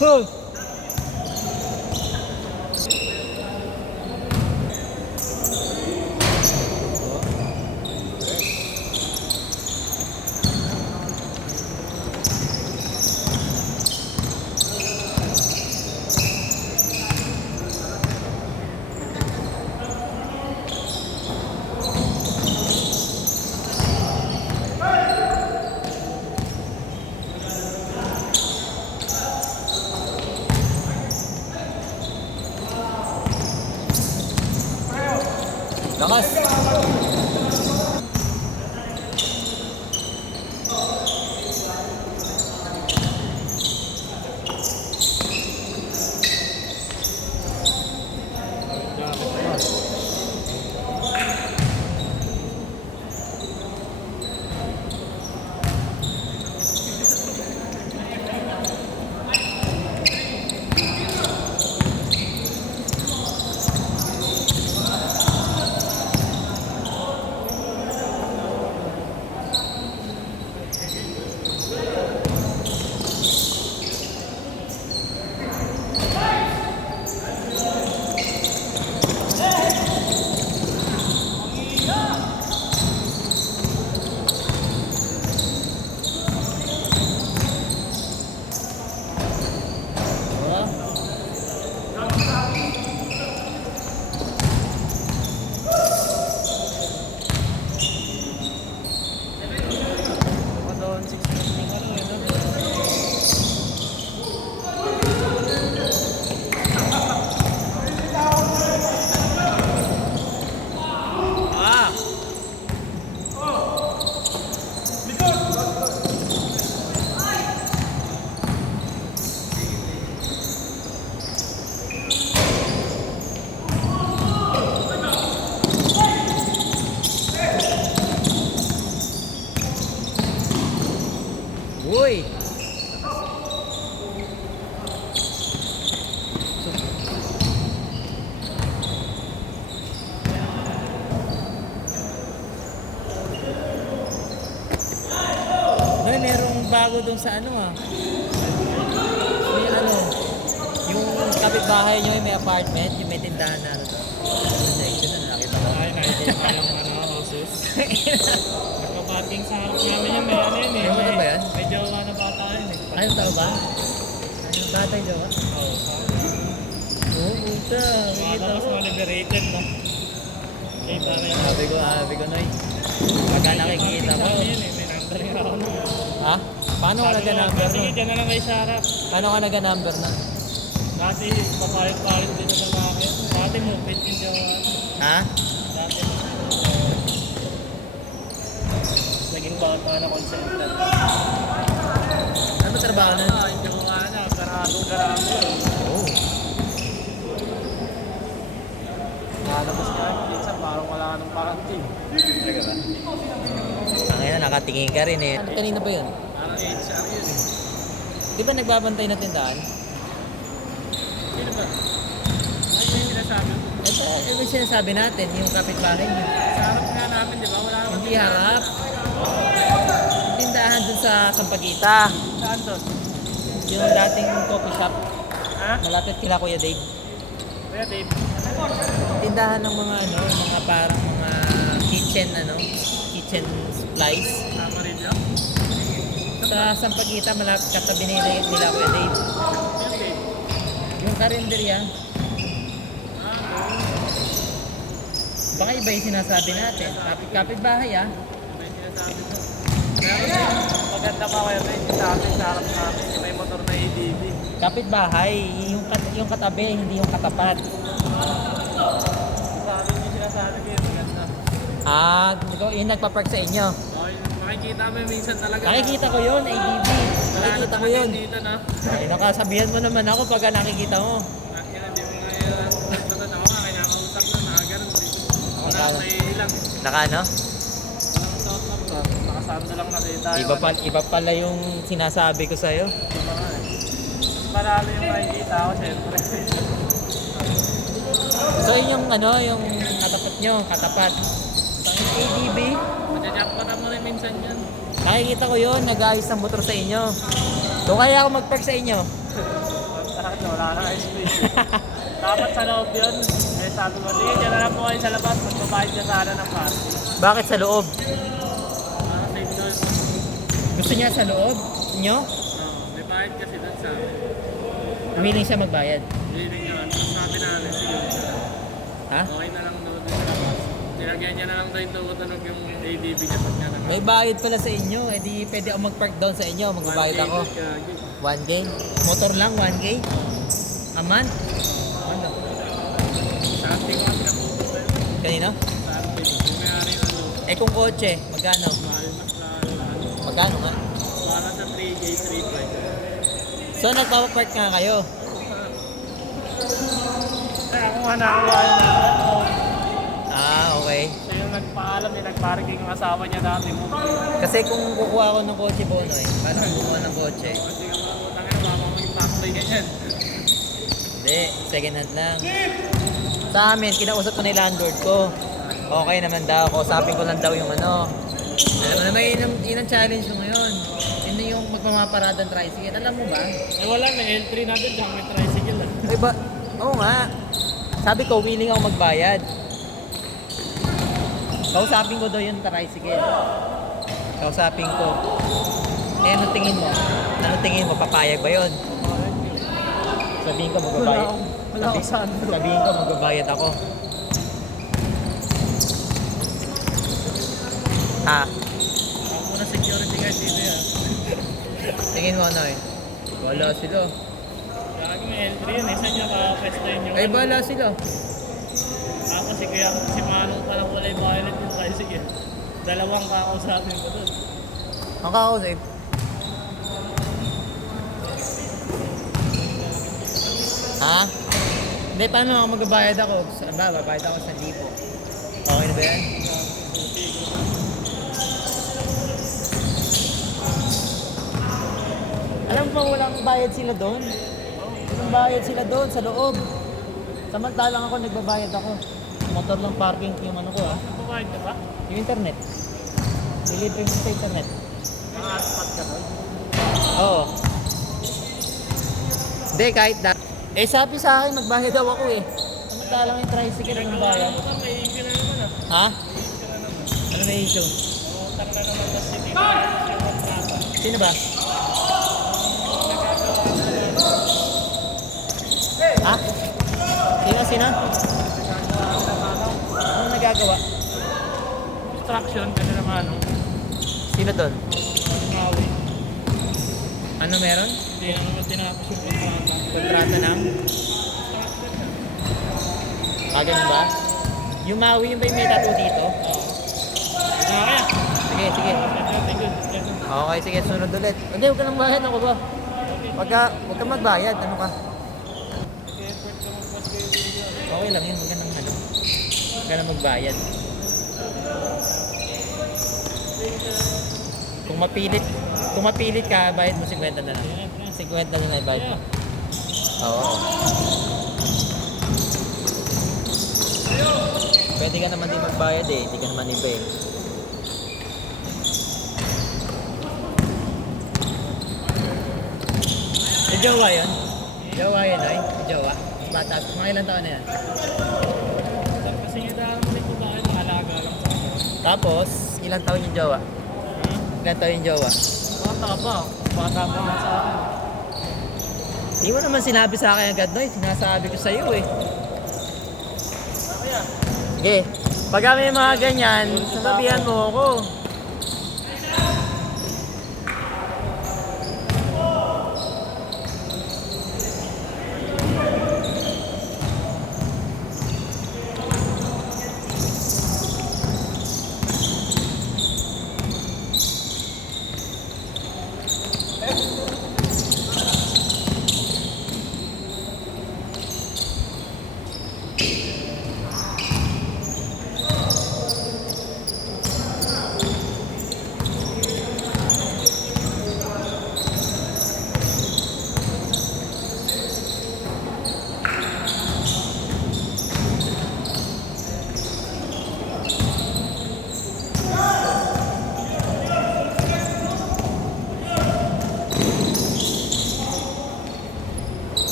Hoy! Lakas! Uy! Ay, merong bago dun sa ano May ano, yung kapitbahay nyo yung may apartment, yung may tindahan na ano to. Section na, nakita ko. Ay, nakikita ko yung houses. Nagkabating sa harap namin yan, may ano yun eh. Yung ano ba yan? May jowa na bata yun eh. Anong tao ba? Anong batay jowa? Oo, Oo, puta. Nakikita tapos ko. mga liberated no. Kita na yun. Sabi ko, Noy. Pagka nakikita ko. Yun eh, may number yung ako no. Ha? Paano ka naga-number Sige, nun? dyan na lang kayo sa harap. Paano ka naga-number nun? Dati, papayot-payot din sa lalaki. Dati mo, fit yung jowa. Ha? Dati mo. Naging bata na consented. Ano trabaho nun? Yung jowa na, garado. Oo. Nalabas nga, minsan parang wala ka ng paranting. Talaga ba? Ngayon, nakatingin ka rin eh. Ano, kanina ba yun? Parang HR yun eh. Di ba nagbabantay na tindahan? Sino ba? Ano yung sinasabi mo? Ito yung sinasabi natin, yung kapitbahay niyo. Sa harap nga namin, di ba? Wala naman. Hindi harap. Yung tindahan dun sa Sampaguita. Saan doon? Yung dating coffee shop. Ha? Malapit kila Kuya Dave. Kuya Dave. Tindahan ng mga ano, mga parang mga kitchen supplies. Tama rin yun. Sa Sampaguita, malapit katabi nila Kuya Dave. Yung Dave. Yung karinderya. Baka iba yung sinasabi natin. Kapit-bahay Iba yung sinasabi mo. Kaya maganda pa kayo rin sa amin sa harap namin. Yung may motor na ADV. Kapit-bahay, yung katabi, hindi yung katapat. Sa amin yung sinasabi ko yung maganda. Yung nagpa-park sa inyo. Okay, makikita mo minsan talaga. Nakikita ko yun, ADB. Nakikita ko yun. Dito na. Ay, nakasabihan mo naman ako pagka nakikita mo. Nakikita, di mo nga nagtatan ako nga. Kaya nakausap ko na nakaganon. Wala Nakano? may ilang. Naka ano? Walang suot lang. Sando lang nakita Iba pala yung sinasabi ko sa'yo. Marami yung nakikita ako, syempre. So yun yung yung katapat nyo, katapat. Ang ADB, Madya-jackpot mo rin minsan yan. nakikita ko yun, nag-ayos ng motor sa inyo. So kaya ako mag-park sa inyo. Wala na space. Dapat sa loob yun. Eh sabi ko, sige, dyan na lang po kayo sa labas. Magbabayad ka sana ng party. Bakit sa loob? Same doon. Gusto niya sa loob nyo? May bayad kasi doon sa amin. Willing siya magbayad. Hindi niya. Sabi namin, sige. Ha? Okay na lang doon sa labas. Nilagyan niya na lang doon tutunog yung ADB niya pag nga naman. May bayad pala sa inyo, edi pwede ako mag-park down sa inyo, magbabayad ako. 1K? Motor lang, 1K? A month? Ano? Something ako pinapupunta yun. Kanino? Something. Kung mayari yung ano, Eh kung kotse, magkano? mahal mas lalo. Magkano nga? Para sa 3K, 3.5. So nagpapapark nga kayo. Kaya kung nakakuha yun na Ah, okay. siya yung nagpaalam, nagparking yung asawa niya dati mo. Kasi kung kukuha ako ng kotse bono paano kukuha ng kotse? Kasi yung mga utang na baka maging takoy ganyan. Hindi, second hand lang. Sa amin, kinausap ko na yung landlord ko. Okay naman daw, kausapin ko lang daw yung ano. Alam mo naman, yun ang challenge mo ngayon. Yun na yung magmamaparadang tricycle. Alam mo ba? Eh wala, may L3 natin, tsaka may tricycle. Ay ba? Oo nga. Sabi ko, willing ako magbayad. Kausapin ko daw yung tricycle. Kausapin ko. Eh, anong tingin mo? Anong tingin mo? Papayag ba yun? Sabihin ko, magbabayad. Wala ako saan. Sabihin ko, magbabayad ako. Ha? Ako na security guard dito yan. Tingin mo ano Wala sila. Lagi may L3 yun, isa niya ka-pesta yun yung Ay, bala sila. Ako si Kuya, si Manong palang wala yung violet yung tricycle. Dalawang kakausapin ko doon. Ang kakausap. Ha? Hindi, paano ako magbabayad ako? Saan ba? Babayad ako sa 1,000. Okay na ba yan? Alam mo ba walang bayad sila doon? Walang bayad sila doon sa loob. Samantalang ako nagbabayad ako. Motor lang parking yung ano ko Nagbabayad ka ba? Yung internet. Delivery mo sa internet. Mga aspat ka doon? Oo. Hindi, kahit na. Eh, sabi sa akin, magbayad daw ako eh. Samantalang yung tricycle ang bayad. Ano ka, may issue na naman ah. Ha? May issue na naman. Ano na issue? Utang na naman sa city. Siya kontrata. Sino ba? Ha? Sino? Ano nagagawa? Construction, kasi naman ano. Sino doon? Maui. Ano meron? Hindi na naman tinapos yung kontrata. Kontrata ng? Ganun ba? Yung Maui, yung ba yung may tattoo dito? Oo. Kaya. Sige, sige. Good. Okay, sige, sunod ulit. Hindi, huwag ka nang bayad. Ako ba? Huwag ka magbayad. Ano ka? Nag-effort ka magpas kayo video. Okay lang yun. Huwag ka nang Huwag ka nang magbayad. Kung mapilit ka, bayad mo 50 na lang. 50 na lang bayad mo. Oo. Pwede ka naman din magbayad eh. Hindi ka naman iba eh. May jowa yun? Jowa yun ay? May jowa? Bata. Mga ilang taon na yan? Kasi yung dahil mo nito ba ay nakalaga lang sa akin. Tapos, ilang taon yung jowa? Ilang taon yung jowa? Bata pa. Bata pa nga sa akin. Hindi mo naman sinabi sa akin agad, Noy. Sinasabi ko sa iyo eh. Kaya, Sige. Pag may mga ganyan, sasabihan mo ako.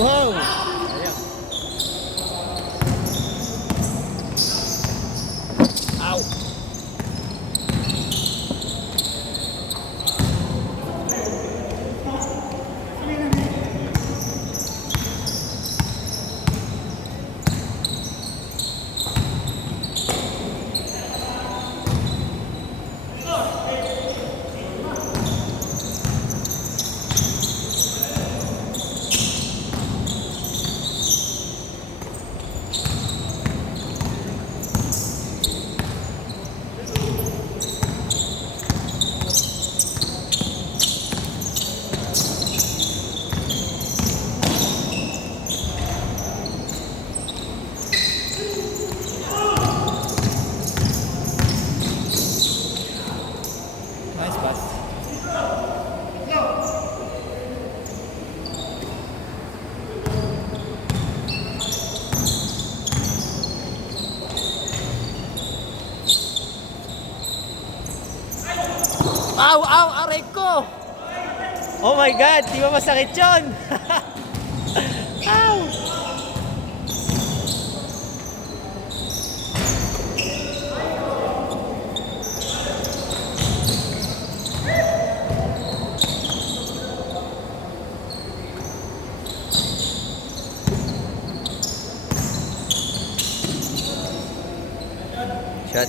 Wow! Ayun. Ow! Nice pass. Ow! Ow! Aray ko! Oh my God! Di ba masakit yun? Ow! Shot.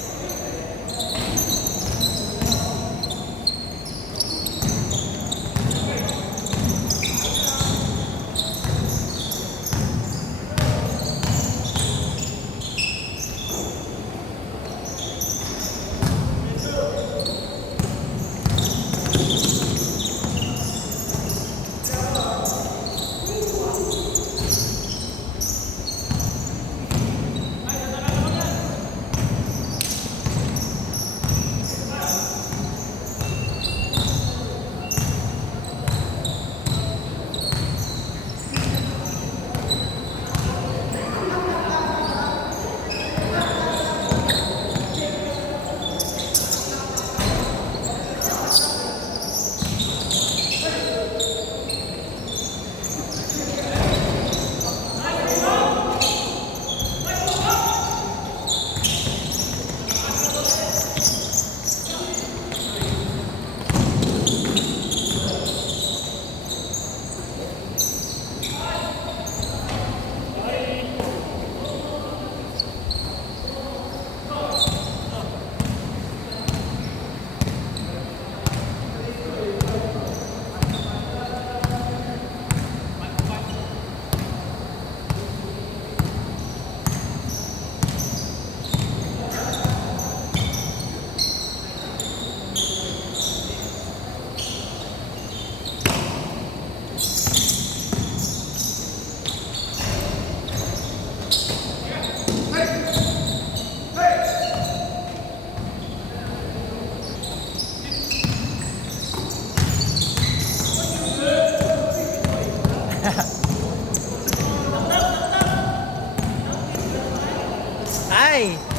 Ay!